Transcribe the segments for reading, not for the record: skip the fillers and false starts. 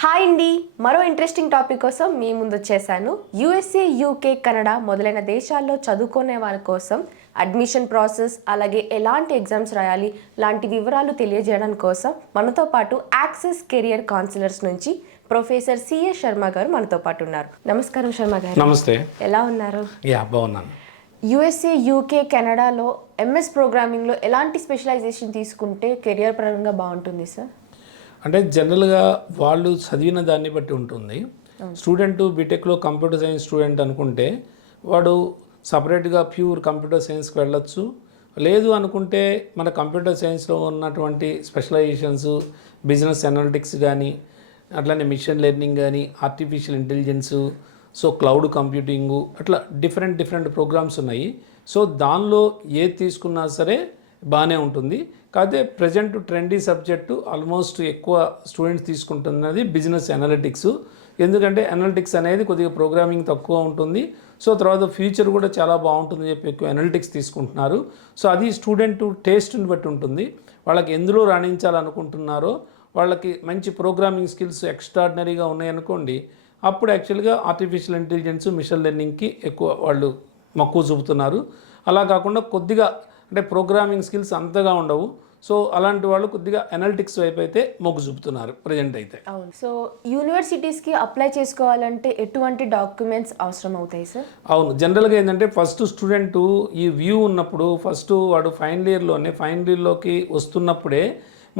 Hi అండి, మరో interesting topic కోసం మీ ముందు వచ్చేసాను. యూఎస్ఏ, యూకే, కెనడా మొదలైన దేశాల్లో చదువుకునే వాళ్ళ కోసం అడ్మిషన్ ప్రాసెస్, అలాగే ఎలాంటి ఎగ్జామ్స్ రాయాలి లాంటి వివరాలు తెలియజేయడం కోసం మనతో పాటు యాక్సెస్ కెరియర్ కౌన్సిలర్స్ నుంచి ప్రొఫెసర్ సిఎస్ శర్మ గారు మనతో పాటు ఉన్నారు. నమస్కారం శర్మ గారు. నమస్తే. ఎలా ఉన్నారు? బాగున్నాను. యూఎస్ఏ, యూకే, కెనడాలో ఎంఎస్ ప్రోగ్రామింగ్లో ఎలాంటి స్పెషలైజేషన్ తీసుకుంటే కెరియర్ పరంగా బాగుంటుంది సార్? అంటే జనరల్గా వాళ్ళు చదివిన దాన్ని బట్టి ఉంటుంది. స్టూడెంట్ బీటెక్లో కంప్యూటర్ సైన్స్ స్టూడెంట్ అనుకుంటే వాడు సపరేట్గా ప్యూర్ కంప్యూటర్ సైన్స్కి వెళ్ళొచ్చు. లేదు అనుకుంటే మన కంప్యూటర్ సైన్స్లో ఉన్నటువంటి స్పెషలైజేషన్స్, బిజినెస్ అనలిటిక్స్ కానీ, అట్లానే మిషన్ లెర్నింగ్ కానీ, ఆర్టిఫిషియల్ ఇంటెలిజెన్సు, సో క్లౌడ్ కంప్యూటింగు, అట్లా డిఫరెంట్ ప్రోగ్రామ్స్ ఉన్నాయి. సో దానిలో ఏది తీసుకున్నా సరే బాగానే ఉంటుంది. కాకపోతే ప్రజెంట్ ట్రెండీ సబ్జెక్టు ఆల్మోస్ట్ ఎక్కువ స్టూడెంట్స్ తీసుకుంటున్నది బిజినెస్ అనలిటిక్స్. ఎందుకంటే అనలిటిక్స్ అనేది కొద్దిగా ప్రోగ్రామింగ్ తక్కువ ఉంటుంది. సో తర్వాత ఫ్యూచర్ కూడా చాలా బాగుంటుందని చెప్పి ఎక్కువ అనలిటిక్స్ తీసుకుంటున్నారు. సో అది స్టూడెంట్ టేస్ట్ని బట్టి ఉంటుంది. వాళ్ళకి ఎందులో రాణించాలనుకుంటున్నారో, వాళ్ళకి మంచి ప్రోగ్రామింగ్ స్కిల్స్ ఎక్స్ట్రాడినరీగా ఉన్నాయనుకోండి, అప్పుడు యాక్చువల్గా ఆర్టిఫిషియల్ ఇంటెలిజెన్స్, మిషన్ లెర్నింగ్కి ఎక్కువ వాళ్ళు మక్కువ చూపుతున్నారు. అలా కాకుండా కొద్దిగా అంటే ప్రోగ్రామింగ్ స్కిల్స్ అంతగా ఉండవు. సో అలాంటి వాళ్ళు కొద్దిగా అనలిటిక్స్ వైపు అయితే మొగ్గు చూపుతున్నారు ప్రజెంట్ అయితే. అవును. సో యూనివర్సిటీస్కి అప్లై చేసుకోవాలంటే ఎటువంటి డాక్యుమెంట్స్ అవసరం అవుతాయి సార్? అవును, జనరల్గా ఏంటంటే ఫస్ట్ స్టూడెంట్ ఈ వ్యూ ఉన్నప్పుడు ఫస్ట్ వాడు ఫైనల్ ఇయర్లోకి వస్తున్నప్పుడే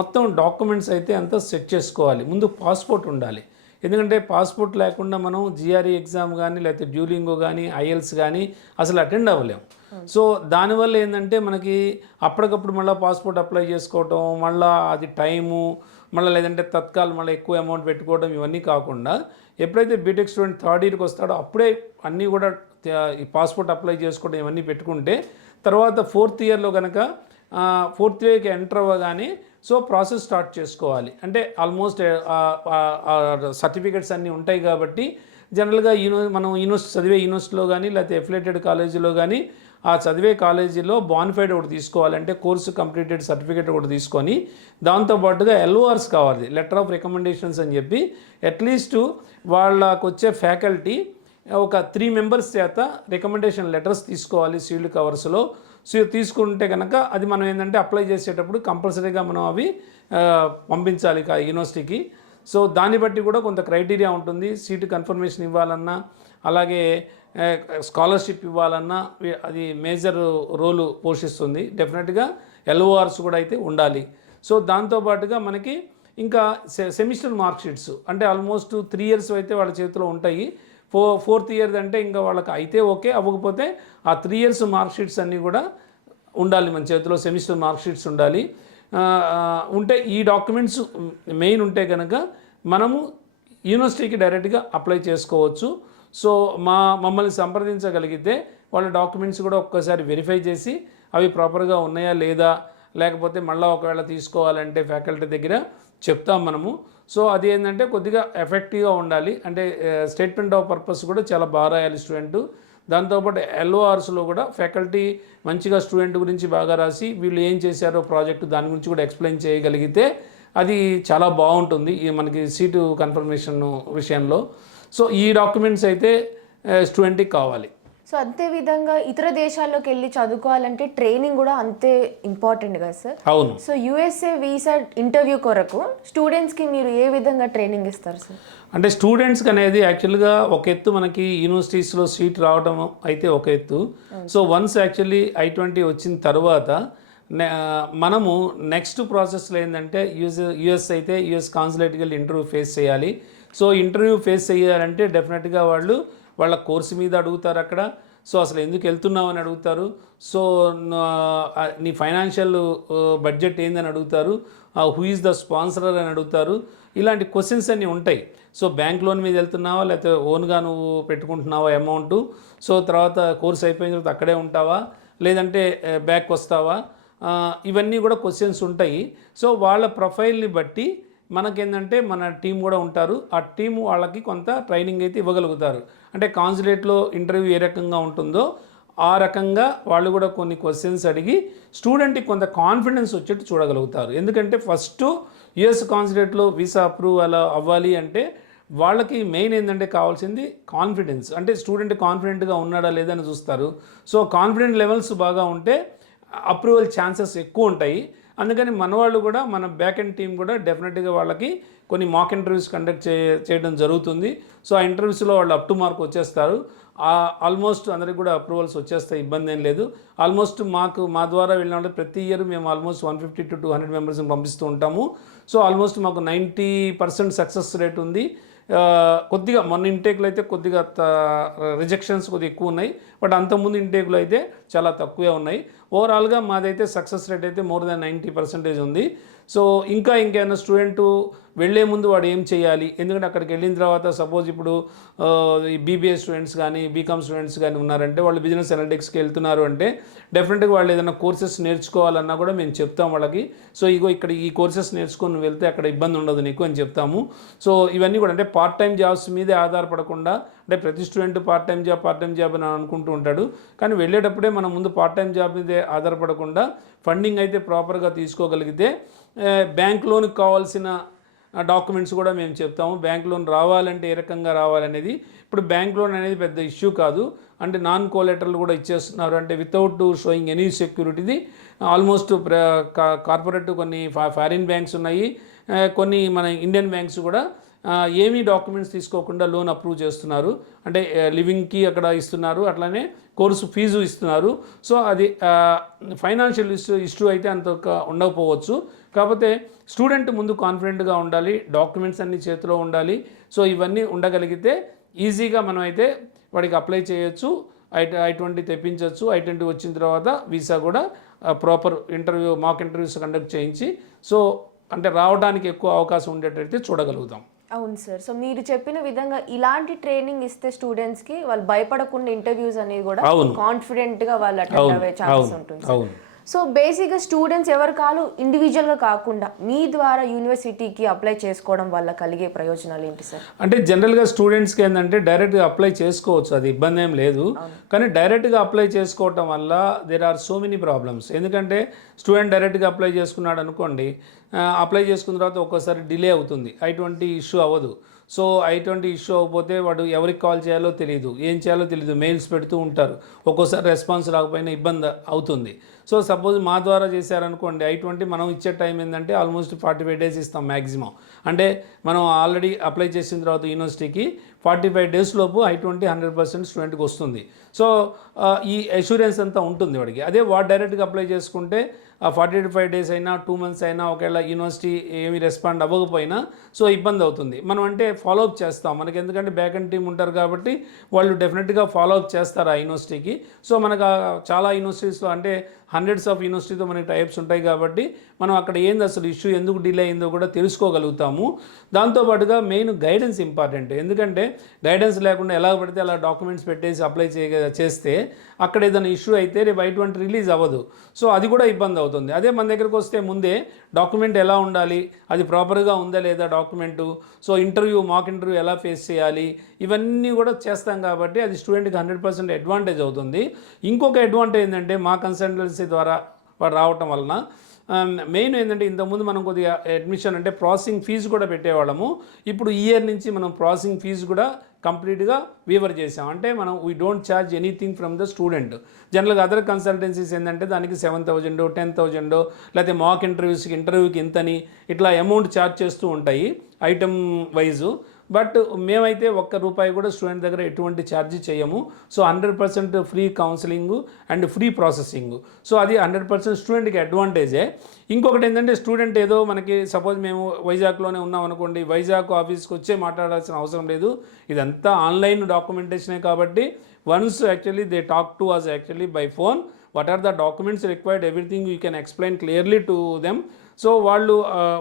మొత్తం డాక్యుమెంట్స్ అయితే అంతా సెట్ చేసుకోవాలి. ముందు పాస్పోర్ట్ ఉండాలి. ఎందుకంటే పాస్పోర్ట్ లేకుండా మనం జిఆర్ఈ ఎగ్జామ్ కానీ, లేకపోతే డ్యూలింగో కానీ, ఐఎల్స్ కానీ అసలు అటెండ్ అవ్వలేము. సో దానివల్ల ఏంటంటే మనకి అప్పటికప్పుడు మళ్ళీ పాస్పోర్ట్ అప్లై చేసుకోవటం, మళ్ళీ అది టైము, మళ్ళీ లేదంటే తత్కాల్ మళ్ళీ ఎక్కువ అమౌంట్ పెట్టుకోవడం, ఇవన్నీ కాకుండా ఎప్పుడైతే బీటెక్ స్టూడెంట్ థర్డ్ ఇయర్కి వస్తాడో అప్పుడే అన్నీ కూడా ఈ పాస్పోర్ట్ అప్లై చేసుకోవడం ఇవన్నీ పెట్టుకుంటే తర్వాత ఫోర్త్ ఇయర్కి ఎంటర్ అవ్వగానే సో ప్రాసెస్ స్టార్ట్ చేసుకోవాలి. అంటే ఆల్మోస్ట్ సర్టిఫికెట్స్ అన్నీ ఉంటాయి కాబట్టి జనరల్గా మనం చదివే యూనివర్సిటీలో కానీ, లేకపోతే ఎఫిలేటెడ్ కాలేజీలో కానీ, ఆ చదివే కాలేజీలో బానిఫైడ్ ఒకటి తీసుకోవాలి. అంటే కోర్సు కంప్లీటెడ్ సర్టిఫికేట్ ఒకటి తీసుకొని దాంతోపాటుగా ఎల్ఓఆర్స్ కావాలి, లెటర్ ఆఫ్ రికమెండేషన్స్ అని చెప్పి. అట్లీస్ట్ వాళ్ళకు వచ్చే ఫ్యాకల్టీ ఒక 3 మెంబర్స్ చేత రికమెండేషన్ లెటర్స్ తీసుకోవాలి సీల్డ్ కవర్స్లో. సో తీసుకుంటే కనుక అది మనం ఏంటంటే అప్లై చేసేటప్పుడు కంపల్సరీగా మనం అవి పంపించాలి యూనివర్సిటీకి. సో దాన్ని బట్టి కూడా కొంత క్రైటీరియా ఉంటుంది. సీటు కన్ఫర్మేషన్ ఇవ్వాలన్నా, అలాగే స్కాలర్షిప్ ఇవ్వాలన్నా అది మేజర్ రోలు పోషిస్తుంది. డెఫినెట్గా ఎల్ఓఆర్స్ కూడా అయితే ఉండాలి. సో దాంతోపాటుగా మనకి ఇంకా సెమిస్టర్ మార్క్షీట్స్ అంటే ఆల్మోస్ట్ 3 ఇయర్స్ అయితే వాళ్ళ చేతిలో ఉంటాయి. ఫోర్త్ ఇయర్ అంటే ఇంకా వాళ్ళకి అయితే ఓకే, అవ్వకపోతే ఆ 3 ఇయర్స్ మార్క్షీట్స్ అన్నీ కూడా ఉండాలి మన చేతిలో. సెమిస్టర్ మార్క్షీట్స్ ఉండాలి. ఉంటే ఈ డాక్యుమెంట్స్ మెయిన్ ఉంటే కనుక మనము యూనివర్సిటీకి డైరెక్ట్గా అప్లై చేసుకోవచ్చు. సో మమ్మల్ని సంప్రదించగలిగితే వాళ్ళ డాక్యుమెంట్స్ కూడా ఒక్కసారి వెరిఫై చేసి అవి ప్రాపర్గా ఉన్నాయా లేదా, లేకపోతే మళ్ళీ ఒకవేళ తీసుకోవాలంటే ఫ్యాకల్టీ దగ్గర చెప్తాం మనము. సో అది ఏంటంటే కొద్దిగా ఎఫెక్టివ్గా ఉండాలి. అంటే స్టేట్మెంట్ ఆఫ్ పర్పస్ కూడా చాలా బాగా రాయాలి స్టూడెంట్. దాంతోపాటు ఎల్ఓఆర్స్లో కూడా ఫ్యాకల్టీ మంచిగా స్టూడెంట్ గురించి బాగా రాసి వీళ్ళు ఏం చేశారో ప్రాజెక్టు దాని గురించి కూడా ఎక్స్ప్లెయిన్ చేయగలిగితే అది చాలా బాగుంటుంది ఈ మనకి సీటు కన్ఫర్మేషన్ విషయంలో. సో ఈ డాక్యుమెంట్స్ అయితే స్టూడెంట్కి కావాలి. సో అంతే విధంగా ఇతర దేశాల్లోకి వెళ్ళి చదువుకోవాలంటే ట్రైనింగ్ కూడా అంతే ఇంపార్టెంట్ కదా సార్? అవును. సో యూఎస్ఏ వీసా ఇంటర్వ్యూ కొరకు స్టూడెంట్స్కి మీరు ఏ విధంగా ట్రైనింగ్ ఇస్తారు సార్? అంటే స్టూడెంట్స్కి అనేది యాక్చువల్గా ఒక ఎత్తు మనకి యూనివర్సిటీస్లో సీట్ రావడం అయితే ఒక ఎత్తు. సో వన్స్ యాక్చువల్లీ I-20 వచ్చిన తర్వాత మనము నెక్స్ట్ ప్రాసెస్లో ఏంటంటే యూఎస్ అయితే యూఎస్ కాన్సులేట్కి వెళ్ళి ఇంటర్వ్యూ ఫేస్ చేయాలి. సో ఇంటర్వ్యూ ఫేస్ చేయాలంటే డెఫినెట్గా వాళ్ళ కోర్సు మీద అడుగుతారు అక్కడ. సో అసలు ఎందుకు వెళ్తున్నావు అని అడుగుతారు. సో నీ ఫైనాన్షియల్ బడ్జెట్ ఏందని అడుగుతారు. హూ ఈజ్ ద స్పాన్సరర్ అని అడుగుతారు. ఇలాంటి క్వశ్చన్స్ అన్నీ ఉంటాయి. సో బ్యాంక్ లోన్ మీద వెళ్తున్నావా, లేకపోతే ఓన్గా నువ్వు పెట్టుకుంటున్నావా అమౌంట్. సో తర్వాత కోర్స్ అయిపోయిన తర్వాత అక్కడే ఉంటావా, లేదంటే బ్యాక్ వస్తావా, ఇవన్నీ కూడా క్వశ్చన్స్ ఉంటాయి. సో వాళ్ళ ప్రొఫైల్ని బట్టి మనకేంటంటే మన టీం కూడా ఉంటారు. ఆ టీం వాళ్ళకి కొంత ట్రైనింగ్ అయితే ఇవ్వగలుగుతారు. అంటే కాన్సులేట్లో ఇంటర్వ్యూ ఏ రకంగా ఉంటుందో ఆ రకంగా వాళ్ళు కూడా కొన్ని క్వశ్చన్స్ అడిగి స్టూడెంట్కి కొంత కాన్ఫిడెన్స్ వచ్చేట్టు చూడగలుగుతారు. ఎందుకంటే ఫస్ట్ యుఎస్ కాన్సులేట్లో వీసా అప్రూవ్ అలా అవ్వాలి అంటే వాళ్ళకి మెయిన్ ఏంటంటే కావాల్సింది కాన్ఫిడెన్స్, అంటే స్టూడెంట్ కాన్ఫిడెంట్గా ఉన్నాడా లేదా అని చూస్తారు. సో కాన్ఫిడెంట్ లెవెల్స్ బాగా ఉంటే అప్రూవల్ ఛాన్సెస్ ఎక్కువ ఉంటాయి. అందుకని మన వాళ్ళు కూడా, మన బ్యాక్ ఎండ్ టీం కూడా డెఫినెట్గా వాళ్ళకి కొన్ని మాక్ ఇంటర్వ్యూస్ కండక్ట్ చేయడం జరుగుతుంది. సో ఆ ఇంటర్వ్యూస్లో వాళ్ళు అప్ టు మార్క్ వచ్చేస్తారు. ఆల్మోస్ట్ అందరికి కూడా అప్రూవల్స్ వచ్చేస్తాయి, ఇబ్బంది ఏం లేదు. ఆల్మోస్ట్ మా ద్వారా వెళ్ళిన వాళ్ళు ప్రతి ఇయర్ మేము ఆల్మోస్ట్ 150 to 200 మెంబర్స్ని పంపిస్తూ ఉంటాము. సో ఆల్మోస్ట్ మాకు 90% సక్సెస్ రేట్ ఉంది. కొద్దిగా మొన్న ఇంటేక్లో అయితే కొద్దిగా రిజెక్షన్స్ కొద్దిగా ఎక్కువ ఉన్నాయి, బట్ అంతకుముందు ఇంటేక్లో అయితే చాలా తక్కువే ఉన్నాయి. ఓవరాల్గా మాదైతే సక్సెస్ రేట్ అయితే మోర్ దాన్ 90% ఉంది. సో ఇంకేమైనా స్టూడెంట్ వెళ్ళే ముందు వాడు ఏం చేయాలి, ఎందుకంటే అక్కడికి వెళ్ళిన తర్వాత సపోజ్ ఇప్పుడు ఈ బీబీఏ స్టూడెంట్స్ కానీ బీకామ్ స్టూడెంట్స్ కానీ ఉన్నారంటే వాళ్ళు బిజినెస్ అనలిటిక్స్కి వెళ్తున్నారు అంటే డెఫినెట్గా వాళ్ళు ఏదైనా కోర్సెస్ నేర్చుకోవాలన్నా కూడా మేము చెప్తాం వాళ్ళకి. సో ఇక్కడ ఈ కోర్సెస్ నేర్చుకొని నువ్వు వెళ్తే అక్కడ ఇబ్బంది ఉండదు నీకు అని చెప్తాము. సో ఇవన్నీ కూడా అంటే పార్ట్ టైం జాబ్స్ మీదే ఆధారపడకుండా, అంటే ప్రతి స్టూడెంట్ పార్ట్ టైం జాబ్ అని అనుకుంటూ ఉంటాడు, కానీ వెళ్ళేటప్పుడే మనం ముందు పార్ట్ టైం జాబ్ మీదే ఆధారపడకుండా ఫండింగ్ అయితే ప్రాపర్గా తీసుకోగలిగితే బ్యాంక్ లోన్కి కావాల్సిన డాక్యుమెంట్స్ కూడా మేము చెప్తాము. బ్యాంక్ లోన్ రావాలంటే ఏ రకంగా రావాలనేది, ఇప్పుడు బ్యాంక్ లోన్ అనేది పెద్ద ఇష్యూ కాదు, అంటే నాన్ కోలెటరల్ కూడా ఇచ్చేస్తున్నారు, అంటే వితౌట్ షోయింగ్ ఎనీ సెక్యూరిటీది. ఆల్మోస్ట్ కార్పొరేట్ కొన్ని ఫారిన్ బ్యాంక్స్ ఉన్నాయి, కొన్ని మన ఇండియన్ బ్యాంక్స్ కూడా ఏమీ డాక్యుమెంట్స్ తీసుకోకుండా లోన్ అప్రూవ్ చేస్తున్నారు. అంటే లివింగ్కి అక్కడ ఇస్తున్నారు, అట్లానే కోర్సు ఫీజు ఇస్తున్నారు. సో అది ఫైనాన్షియల్ ఇష్యూ అయితే అంత ఉండకపోవచ్చు, కాకపోతే స్టూడెంట్ ముందు కాన్ఫిడెంట్గా ఉండాలి, డాక్యుమెంట్స్ అన్ని చేతిలో ఉండాలి. సో ఇవన్నీ ఉండగలిగితే ఈజీగా మనం అయితే వాడికి అప్లై చేయొచ్చు, I-20 తెప్పించవచ్చు. I-20 వచ్చిన తర్వాత వీసా కూడా ప్రాపర్ మాక్ ఇంటర్వ్యూస్ కండక్ట్ చేయించి, సో అంటే రావడానికి ఎక్కువ అవకాశం ఉండేటట్టు చూడగలుగుతాం. అవును సార్. సో మీరు చెప్పిన విధంగా ఇలాంటి ట్రైనింగ్ ఇస్తే స్టూడెంట్స్కి వాళ్ళు భయపడకుండా ఇంటర్వ్యూస్ అనేవి కూడా కాన్ఫిడెంట్గా వాళ్ళు అటెండ్ అయ్యే ఛాన్సెస్ ఉంటుంది. సో బేసిక్గా స్టూడెంట్స్ ఎవరు కాదు ఇండివిజువల్గా కాకుండా మీ ద్వారా యూనివర్సిటీకి అప్లై చేసుకోవడం వల్ల కలిగే ప్రయోజనాలు ఏంటి సార్? అంటే జనరల్గా స్టూడెంట్స్కి ఏంటంటే డైరెక్ట్గా అప్లై చేసుకోవచ్చు, అది ఇబ్బంది ఏం లేదు. కానీ డైరెక్ట్గా అప్లై చేసుకోవటం వల్ల there are so many problems. ఎందుకంటే స్టూడెంట్ డైరెక్ట్గా అప్లై చేసుకున్నాడు అనుకోండి, అప్లై చేసుకున్న తర్వాత ఒక్కోసారి డిలే అవుతుంది, I-20 ఇష్యూ అవ్వదు. సో I-20 ఇష్యూ అవ్వకపోతే వాడు ఎవరికి కాల్ చేయాలో తెలియదు, ఏం చేయాలో తెలియదు, మెయిల్స్ పెడుతూ ఉంటారు, ఒక్కోసారి రెస్పాన్స్ రాకపోయినా ఇబ్బంది అవుతుంది. సో సపోజ్ మా ద్వారా చేశారనుకోండి, I-20 మనం ఇచ్చే టైం ఏంటంటే ఆల్మోస్ట్ 45 days ఇస్తాం మ్యాక్సిమం. అంటే మనం ఆల్రెడీ అప్లై చేసిన తర్వాత యూనివర్సిటీకి 45 days లోపు I-20 100% స్టూడెంట్కి వస్తుంది. సో ఈ అష్యూరెన్స్ అంతా ఉంటుంది వాడికి. అదే వాడు డైరెక్ట్గా అప్లై చేసుకుంటే 45 days అయినా 2 months అయినా ఒకవేళ యూనివర్సిటీ ఏమి రెస్పాండ్ అవ్వకపోయినా సో ఇబ్బంది అవుతుంది. మనం అంటే ఫాలోఅప్ చేస్తాం, మనకి ఎందుకంటే బ్యాక్ అండ్ టీం ఉంటారు కాబట్టి వాళ్ళు డెఫినెట్గా ఫాలోఅప్ చేస్తారు ఆ యూనివర్సిటీకి. సో మనకు చాలా యూనివర్సిటీస్లో అంటే హండ్రెడ్స్ ఆఫ్ యూనివర్సిటీతో మనకి టైప్స్ ఉంటాయి కాబట్టి మనం అక్కడ ఏంది అసలు ఇష్యూ ఎందుకు డిలే అయిందో కూడా తెలుసుకోగలుగుతాము. దాంతోపాటుగా మెయిన్ గైడెన్స్ ఇంపార్టెంట్, ఎందుకంటే గైడెన్స్ లేకుండా ఎలా పడితే అలా డాక్యుమెంట్స్ పెట్టేసి అప్లై చేస్తే అక్కడ ఏదైనా ఇష్యూ అయితే రేపు I-20 రిలీజ్ అవ్వదు. సో అది కూడా ఇబ్బంది అవుతుంది. అదే మన దగ్గరకు వస్తే ముందే డాక్యుమెంట్ ఎలా ఉండాలి, అది ప్రాపర్గా ఉందా లేదా డాక్యుమెంటు, సో మాక్ ఇంటర్వ్యూ ఎలా ఫేస్ చేయాలి, ఇవన్నీ కూడా చేస్తాం కాబట్టి అది స్టూడెంట్కి 100% అడ్వాంటేజ్ అవుతుంది. ఇంకొక అడ్వాంటేజ్ ఏంటంటే మా కన్సల్టెన్సీ ద్వారా వాడు రావటం వలన మెయిన్ ఏంటంటే ఇంతకుముందు మనం కొద్దిగా అడ్మిషన్ అంటే ప్రాసెసింగ్ ఫీజు కూడా పెట్టేవాళ్ళము. ఇప్పుడు ఈ ఇయర్ నుంచి మనం ప్రాసెసింగ్ ఫీజు కూడా కంప్లీట్గా వీవర్ చేసాం. అంటే మనం we don't charge anything from the student. జనరల్గా అదర్ కన్సల్టెన్సీస్ ఏంటంటే దానికి 7,000 10,000 లేకపోతే మాక్ ఇంటర్వ్యూకి ఇంతని ఇట్లా అమౌంట్ ఛార్జ్ చేస్తూ ఉంటాయి ఐటమ్ వైజు. బట్ మేమైతే ₹1 కూడా స్టూడెంట్ దగ్గర ఎటువంటి ఛార్జ్ చేయము. So 100% free counselling and free processing. So అది 100% స్టూడెంట్కి అడ్వాంటేజే. ఇంకొకటి ఏంటంటే స్టూడెంట్ ఏదో మనకి సపోజ్ మేము వైజాగ్లోనే ఉన్నాం అనుకోండి, వైజాగ్ ఆఫీస్కి వచ్చే మాట్లాడాల్సిన అవసరం లేదు, ఇదంతా ఆన్లైన్ డాక్యుమెంటేషనే కాబట్టి once actually they talk to us actually by phone, what are the documents required, everything you can explain clearly to them. So వాళ్ళు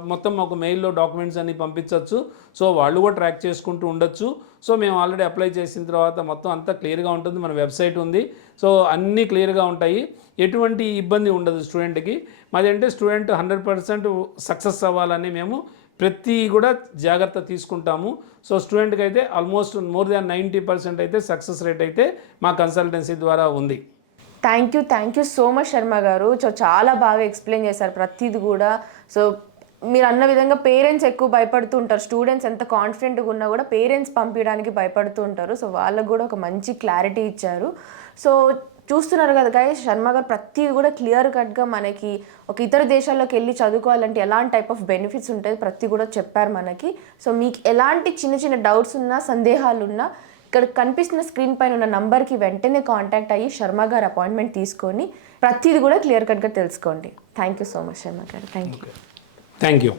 మొత్తం ఒక మెయిల్లో డాక్యుమెంట్స్ అన్ని పంపించవచ్చు. సో వాళ్ళు కూడా ట్రాక్ చేసుకుంటూ ఉండొచ్చు. సో మేము ఆల్రెడీ అప్లై చేసిన తర్వాత మొత్తం అంతా క్లియర్గా ఉంటుంది, మన వెబ్సైట్ ఉంది. సో అన్నీ క్లియర్గా ఉంటాయి, ఎటువంటి ఇబ్బంది ఉండదు స్టూడెంట్కి. మాదంటే స్టూడెంట్ 100% సక్సెస్ అవ్వాలని మేము ప్రతి కూడా జాగ్రత్త తీసుకుంటాము. సో స్టూడెంట్కి అయితే ఆల్మోస్ట్ మోర్ దాన్ 90% అయితే సక్సెస్ రేట్ అయితే మా కన్సల్టెన్సీ ద్వారా ఉంది. Thank you so much Sharma గారు. సో చాలా బాగా ఎక్స్ప్లెయిన్ చేశారు ప్రతిది కూడా. సో మీరు అన్న విధంగా పేరెంట్స్ ఎక్కువ భయపడుతూ ఉంటారు. స్టూడెంట్స్ ఎంత కాన్ఫిడెంట్గా ఉన్నా కూడా పేరెంట్స్ పంపించడానికి భయపడుతూ ఉంటారు. సో వాళ్ళకు కూడా ఒక మంచి క్లారిటీ ఇచ్చారు. సో చూస్తున్నారు కదా గైస్, శర్మ గారు ప్రతిదీ కూడా క్లియర్ కట్గా మనకి ఒక ఇతర దేశాల్లోకి వెళ్ళి చదువుకోవాలంటే ఎలాంటి టైప్ ఆఫ్ బెనిఫిట్స్ ఉంటాయి ప్రతి కూడా చెప్పారు మనకి. సో మీకు ఎలాంటి చిన్న చిన్న డౌట్స్ ఉన్నా, సందేహాలు ఉన్నా, ఇక్కడ కనిపిస్తున్న స్క్రీన్ పైన ఉన్న నంబర్కి వెంటనే కాంటాక్ట్ అయ్యి శర్మ గారు అపాయింట్మెంట్ తీసుకొని ప్రతిదీ కూడా క్లియర్ కట్గా తెలుసుకోండి. Thank you so much Sharma గారు. Thank you. Thank you.